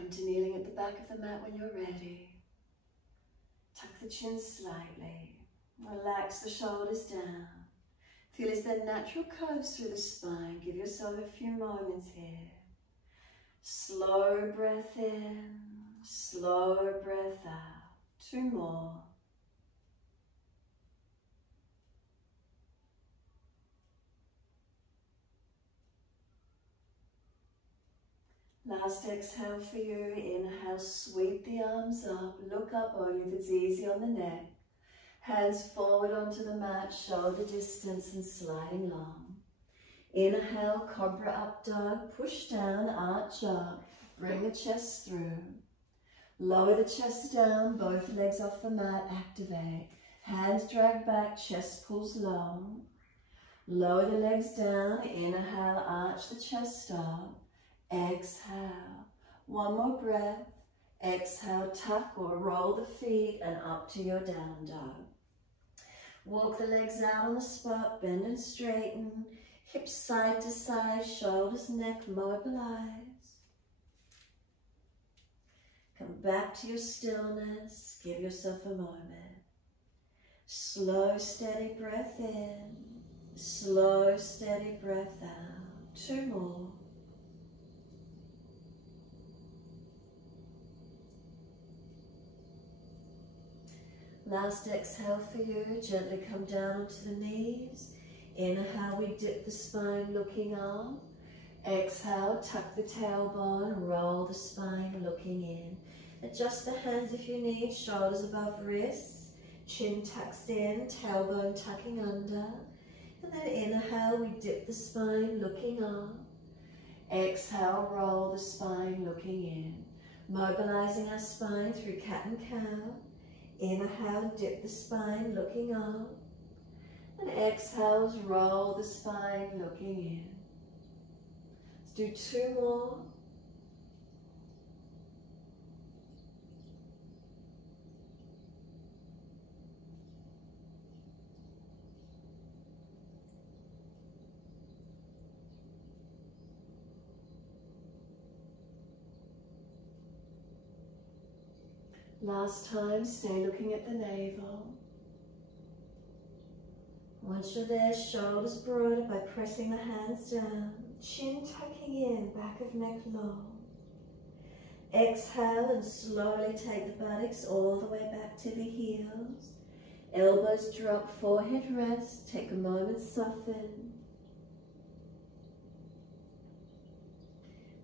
Come to kneeling at the back of the mat when you're ready. Tuck the chin slightly. Relax the shoulders down. Feel as that natural curves through the spine. Give yourself a few moments here. Slow breath in, slow breath out. 2 more. Last exhale for you. Inhale, sweep the arms up. Look up only if it's easy on the neck. Hands forward onto the mat, shoulder distance and sliding long. Inhale, cobra up dog, push down, arch up. Bring the chest through. Lower the chest down, both legs off the mat, activate. Hands drag back, chest pulls long. Lower the legs down, inhale, arch the chest up. Exhale. 1 more breath. Exhale, tuck or roll the feet and up to your down dog. Walk the legs out on the spot, bend and straighten. Hips side to side, shoulders, neck mobilize. Come back to your stillness. Give yourself a moment. Slow, steady breath in. Slow, steady breath out. 2 more. Last exhale for you. Gently come down onto the knees. Inhale, we dip the spine looking up. Exhale, tuck the tailbone, roll the spine looking in. Adjust the hands if you need, shoulders above wrists. Chin tucks in, tailbone tucking under. And then inhale, we dip the spine looking up. Exhale, roll the spine looking in. Mobilizing our spine through cat and cow. Inhale, dip the spine looking up. And exhale, roll the spine looking in. Let's do 2 more. Last time, stay looking at the navel. Once you're there, shoulders broader by pressing the hands down. Chin tucking in, back of neck long. Exhale and slowly take the buttocks all the way back to the heels. Elbows drop, forehead rest. Take a moment, soften.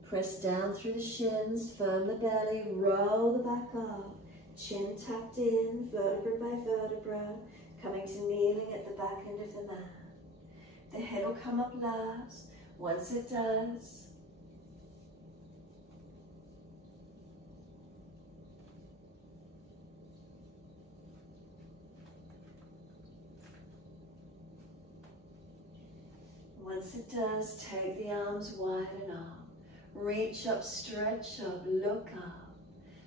Press down through the shins, firm the belly, roll the back up. Chin tucked in, vertebra by vertebra, coming to kneeling at the back end of the mat. The head will come up last. Once it does, take the arms wide and up. Reach up, stretch up, look up.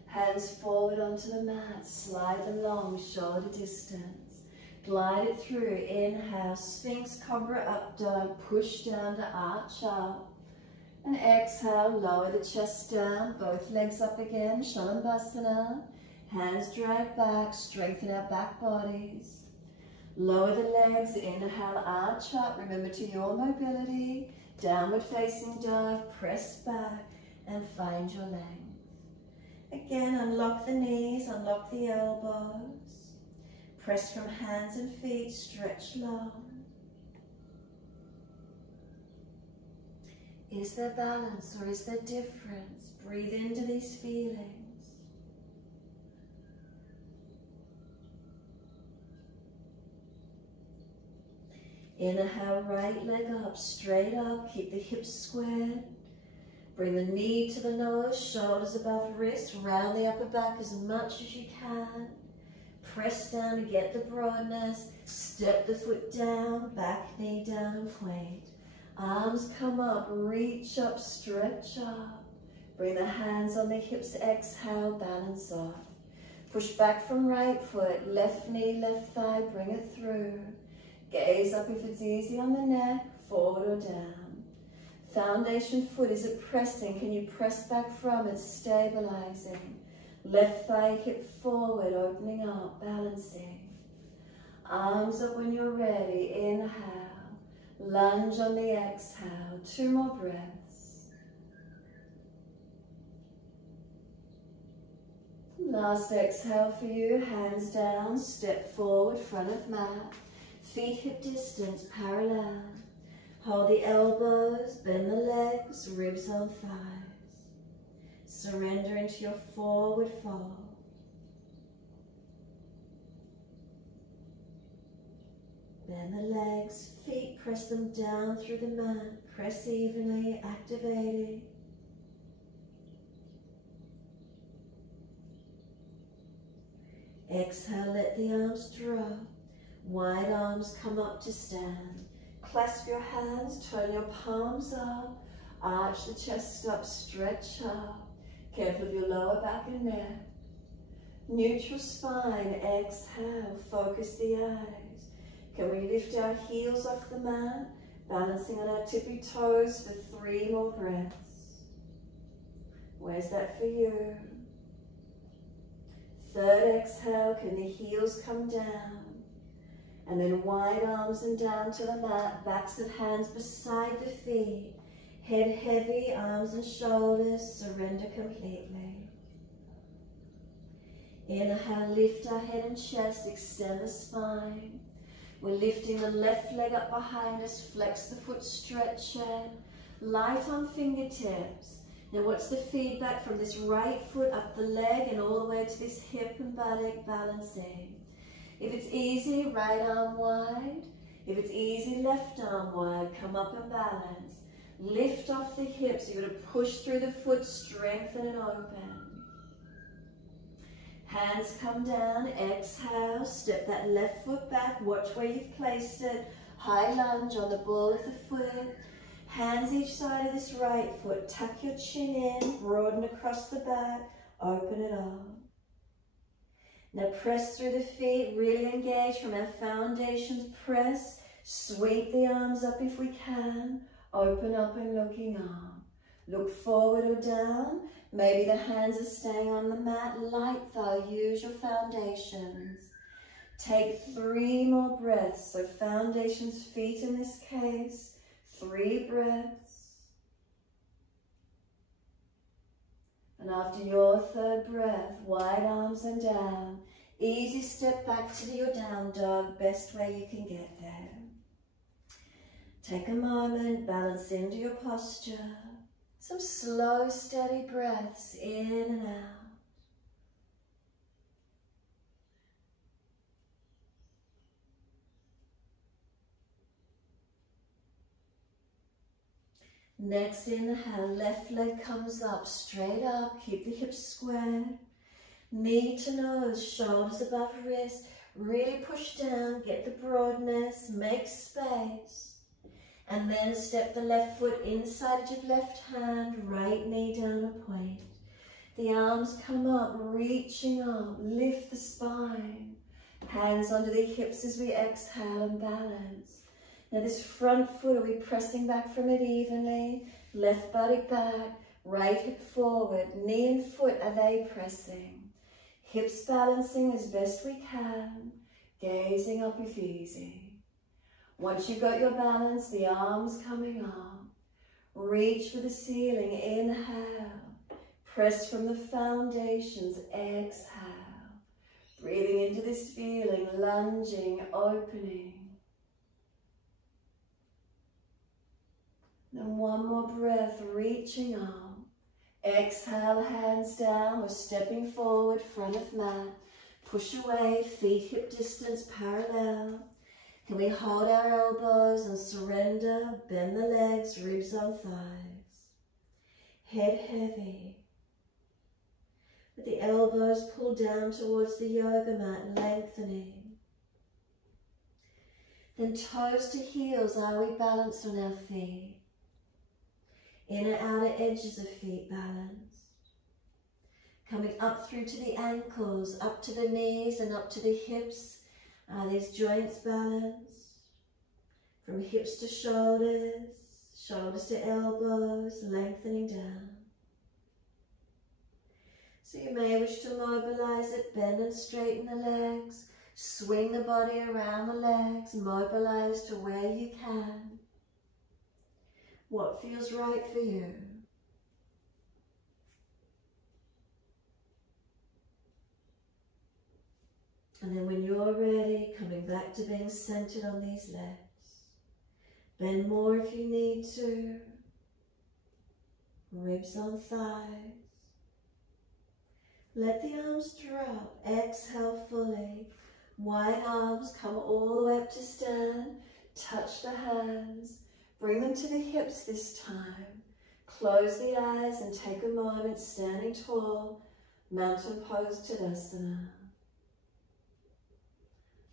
Hands forward onto the mat, slide them long, shoulder distance. Glide it through, inhale, Sphinx, Cobra, up dog, push down to arch up. And exhale, lower the chest down, both legs up again, Shalabhasana. Hands drag back, strengthen our back bodies. Lower the legs, inhale, arch up, remember to your mobility. Downward facing dog, press back and find your length. Again, unlock the knees, unlock the elbows. Press from hands and feet, stretch long. Is there balance or is there difference? Breathe into these feelings. Inhale, right leg up, straight up, keep the hips squared. Bring the knee to the nose, shoulders above wrist, round the upper back as much as you can. Press down to get the broadness, step the foot down, back knee down and point. Arms come up, reach up, stretch up. Bring the hands on the hips, exhale, balance off. Push back from right foot, left knee, left thigh, bring it through. Gaze up if it's easy on the neck, forward or down. Foundation foot, is it pressing? Can you press back from it, stabilizing? Left thigh, hip forward, opening up, balancing. Arms up when you're ready, inhale. Lunge on the exhale, 2 more breaths. Last exhale for you, hands down, step forward, front of mat. Feet hip distance, parallel. Hold the elbows, bend the legs, ribs on thighs. Surrender into your forward fold. Bend the legs, feet, press them down through the mat. Press evenly, activating. Exhale, let the arms drop. Wide arms come up to stand. Clasp your hands, turn your palms up. Arch the chest up, stretch up. Careful of your lower back and neck. Neutral spine, exhale, focus the eyes. Can we lift our heels off the mat? Balancing on our tippy toes for 3 more breaths. Where's that for you? Third exhale, can the heels come down? And then wide arms and down to the mat, backs of hands beside the feet. Head heavy, arms and shoulders, surrender completely. Inhale, lift our head and chest, extend the spine. We're lifting the left leg up behind us, flex the foot, stretch it. Light on fingertips. Now what's the feedback from this right foot up the leg and all the way to this hip and buttock, balancing. If it's easy, right arm wide. If it's easy, left arm wide. Come up and balance. Lift off the hips. You're going to push through the foot, strengthen and open. Hands come down, exhale. Step that left foot back. Watch where you've placed it. High lunge on the ball of the foot. Hands each side of this right foot. Tuck your chin in, broaden across the back. Open it up. Now press through the feet, really engage from our foundations. Press, sweep the arms up if we can. Open up and looking up. Look forward or down. Maybe the hands are staying on the mat. Light though, use your foundations. Take 3 more breaths. So foundations, feet in this case. 3 breaths. And after your 3rd breath, wide arms and down. Easy step back to your down dog, best way you can get there. Take a moment, balance into your posture. Some slow, steady breaths in and out. Next inhale, left leg comes up, straight up, keep the hips square. Knee to nose, shoulders above wrist. Really push down, get the broadness, make space. And then step the left foot inside of your left hand, right knee down a point. The arms come up, reaching up, lift the spine. Hands under the hips as we exhale and balance. Now this front foot, are we pressing back from it evenly? Left buttock back, right hip forward, knee and foot, are they pressing? Hips balancing as best we can, gazing up if easy. Once you've got your balance, the arms coming up. Reach for the ceiling, inhale. Press from the foundations, exhale. Breathing into this feeling, lunging, opening. Then 1 more breath, reaching up. Exhale, hands down. We're stepping forward, front of mat. Push away, feet hip distance parallel. Can we hold our elbows and surrender? Bend the legs, ribs on thighs. Head heavy. With the elbows pulled down towards the yoga mat, lengthening. Then toes to heels, are we balanced on our feet? Inner outer edges of feet balanced. Coming up through to the ankles, up to the knees and up to the hips. Are these joints balanced? From hips to shoulders, Shoulders to elbows, lengthening down. So you may wish to mobilize it, bend and straighten the legs, swing the body around the legs, mobilize to where you can. What feels right for you? And then when you're ready, coming back to being centered on these legs. Bend more if you need to. Ribs on thighs. Let the arms drop. Exhale fully. Wide arms, come all the way up to stand. Touch the hands. Bring them to the hips this time. Close the eyes and take a moment standing tall. Mountain pose Tadasana.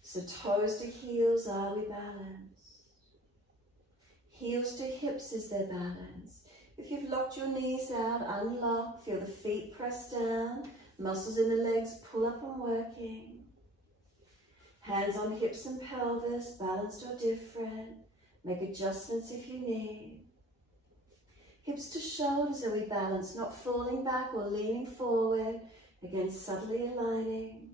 So toes to heels, are we balanced? Heels to hips, is there balance? If you've locked your knees out, unlock, feel the feet press down, muscles in the legs pull up and working. Hands on hips and pelvis, balanced or different. Make adjustments if you need. Hips to shoulders, are we balanced? Not falling back or leaning forward. Again, subtly aligning.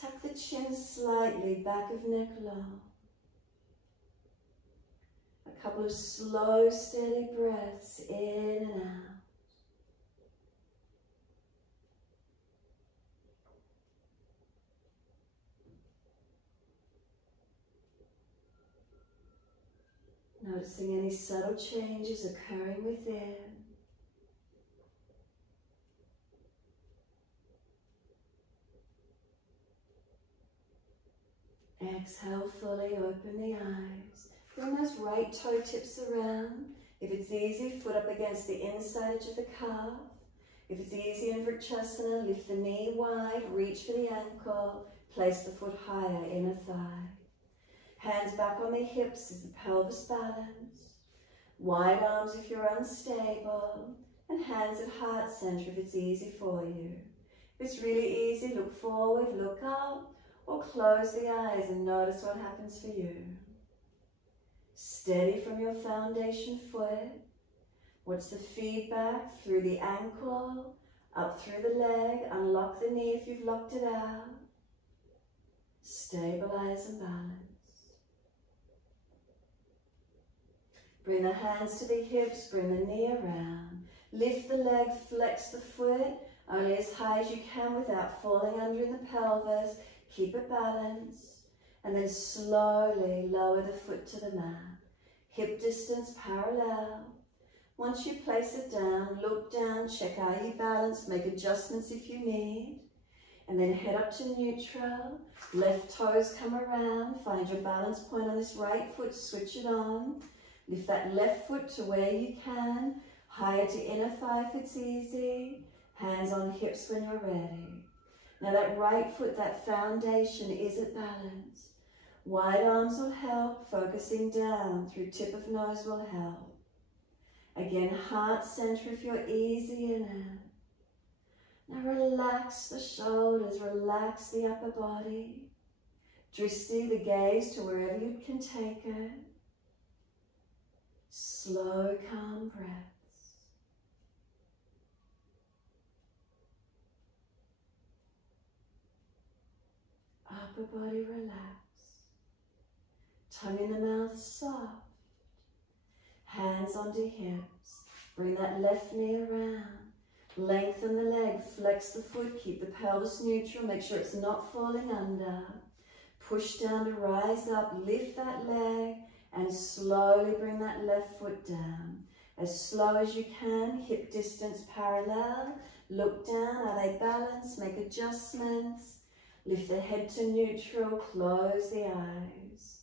Tuck the chin slightly, back of neck long. A couple of slow, steady breaths in and out. Noticing any subtle changes occurring within. Exhale fully, open the eyes. Bring those right toe tips around. If it's easy, foot up against the inside edge of the calf. If it's easy in Vrikshasana, lift the knee wide, reach for the ankle, place the foot higher, inner thigh. Hands back on the hips as the pelvis balanced. Wide arms if you're unstable, and hands at heart center if it's easy for you. If it's really easy, look forward, look up, or close the eyes and notice what happens for you. Steady from your foundation foot. What's the feedback? Through the ankle, up through the leg, unlock the knee if you've locked it out. Stabilize and balance. Bring the hands to the hips, bring the knee around. Lift the leg, flex the foot, only as high as you can without falling under in the pelvis. Keep it balanced, and then slowly lower the foot to the mat. Hip distance parallel. Once you place it down, look down, check how you balance, make adjustments if you need, and then head up to neutral. Left toes come around, find your balance point on this right foot, switch it on. Lift that left foot to where you can, higher to inner thigh if it's easy. Hands on hips when you're ready. Now that right foot, that foundation, is at balance. Wide arms will help, focusing down through tip of nose will help. Again, heart center if you're easy in it. Now relax the shoulders, relax the upper body. Dristi, the gaze to wherever you can take it. Slow, calm breaths. Upper body relaxed. Tongue in the mouth soft. Hands onto hips. Bring that left knee around. Lengthen the leg, flex the foot, keep the pelvis neutral, make sure it's not falling under. Push down to rise up, lift that leg, and slowly bring that left foot down. As slow as you can, hip distance parallel. Look down, are they balanced? Make adjustments. Lift the head to neutral, close the eyes.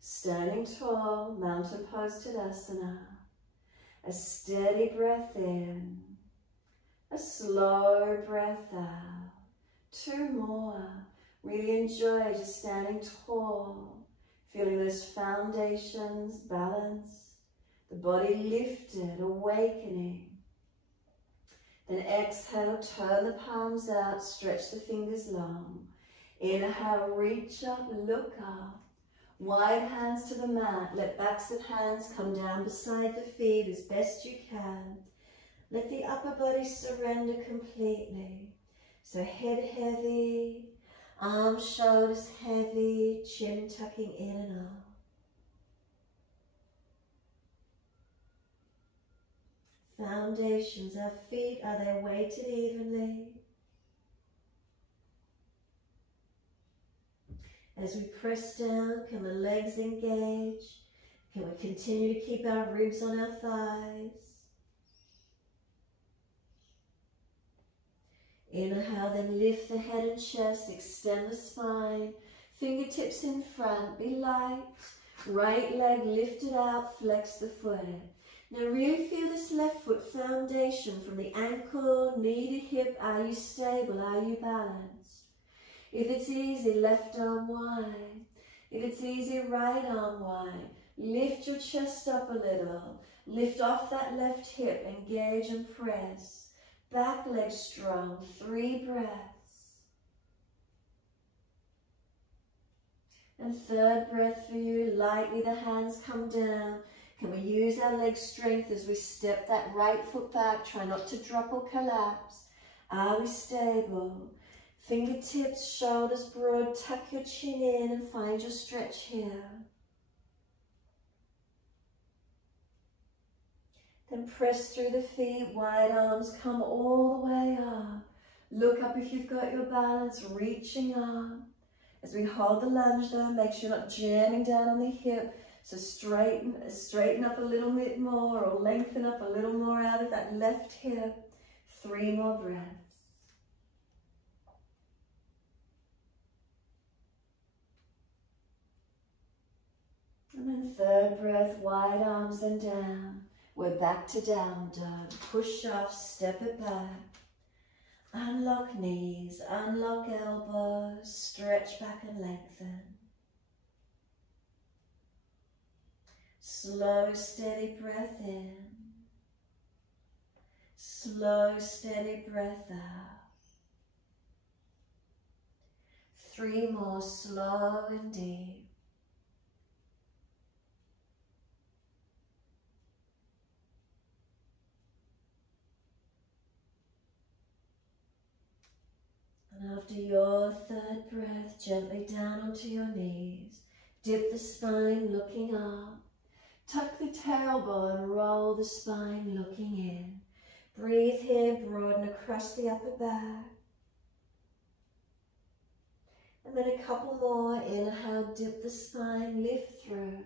Standing tall, mountain pose Tadasana. A steady breath in. A slow breath out. Two more. Really enjoy just standing tall. Feeling those foundations balanced. The body lifted, awakening. Then exhale, turn the palms out, stretch the fingers long. Inhale, reach up, look up. Wide hands to the mat. Let backs of hands come down beside the feet as best you can. Let the upper body surrender completely. So head heavy, arms, shoulders heavy, chin tucking in and up. Foundations, our feet, are they weighted evenly? As we press down, can the legs engage? Can we continue to keep our ribs on our thighs? Inhale, then lift the head and chest, extend the spine, fingertips in front, be light. Right leg lifted out, flex the foot. Now really feel this left foot foundation from the ankle, knee to hip. Are you stable? Are you balanced? If it's easy, left arm wide. If it's easy, right arm wide. Lift your chest up a little. Lift off that left hip, engage and press. Back leg strong, 3 breaths. And third breath for you, lightly the hands come down. Can we use our leg strength as we step that right foot back? Try not to drop or collapse. Are we stable? Fingertips, shoulders broad, tuck your chin in and find your stretch here. Then press through the feet, wide arms, come all the way up. Look up if you've got your balance, reaching up. As we hold the lunge though, make sure you're not jamming down on the hip. So straighten up a little bit more or lengthen up a little more out of that left hip. 3 more breaths. And then third breath, wide arms and down. We're back to down dog. Push off, step it back. Unlock knees, unlock elbows, stretch back and lengthen. Slow, steady breath in. Slow, steady breath out. 3 more, slow and deep. And after your third breath, gently down onto your knees. Dip the spine, looking up. Tuck the tailbone, roll the spine, looking in. Breathe here, broaden across the upper back. And then a couple more. Inhale, dip the spine, lift through.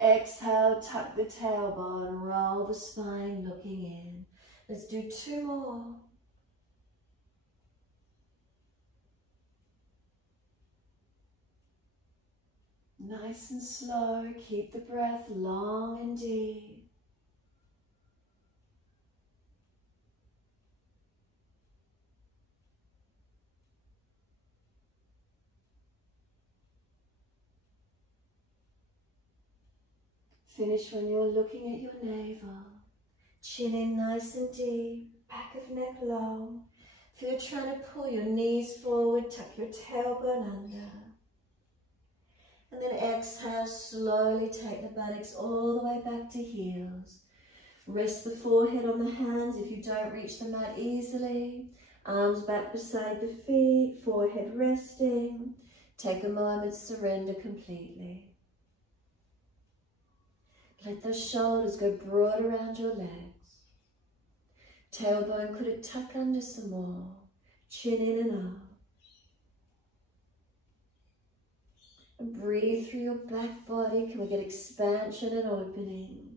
Exhale, tuck the tailbone, roll the spine, looking in. Let's do 2 more. Nice and slow, keep the breath long and deep. Finish when you're looking at your navel. Chin in nice and deep, back of neck low. If you're trying to pull your knees forward, tuck your tailbone under. And then exhale, slowly take the buttocks all the way back to heels. Rest the forehead on the hands if you don't reach the mat easily. Arms back beside the feet, forehead resting. Take a moment, surrender completely. Let those shoulders go broad around your legs. Tailbone, could it tuck under some more? Chin in and up. And breathe through your back body. Can we get expansion and opening?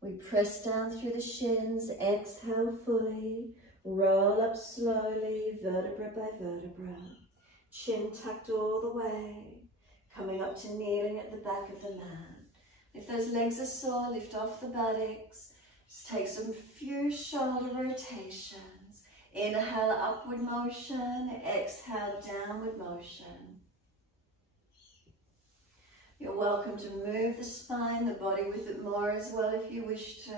We press down through the shins, exhale fully, roll up slowly, vertebra by vertebra. Chin tucked all the way, coming up to kneeling at the back of the mat. If those legs are sore, lift off the buttocks. Just take some few shoulder rotations. Inhale, upward motion. Exhale, downward motion. You're welcome to move the spine, the body with it more as well if you wish to.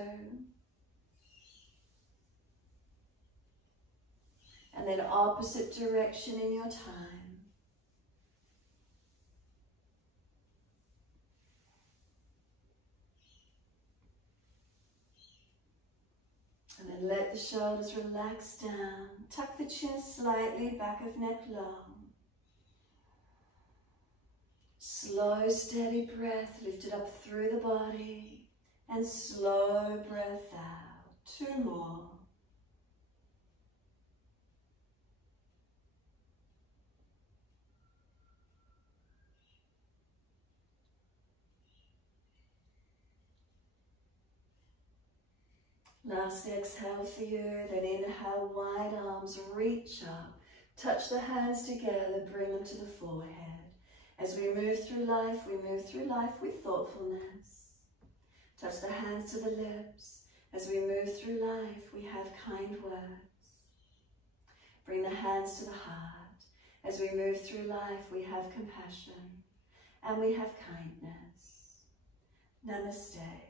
and then opposite direction in your time. And then let the shoulders relax down. Tuck the chin slightly, back of neck long. Slow, steady breath, lift it up through the body. And slow breath out. 2 more. Last exhale for you, then inhale, wide arms, reach up. Touch the hands together, bring them to the forehead. As we move through life with thoughtfulness. Touch the hands to the lips. As we move through life, we have kind words. Bring the hands to the heart. As we move through life, we have compassion and we have kindness. Namaste.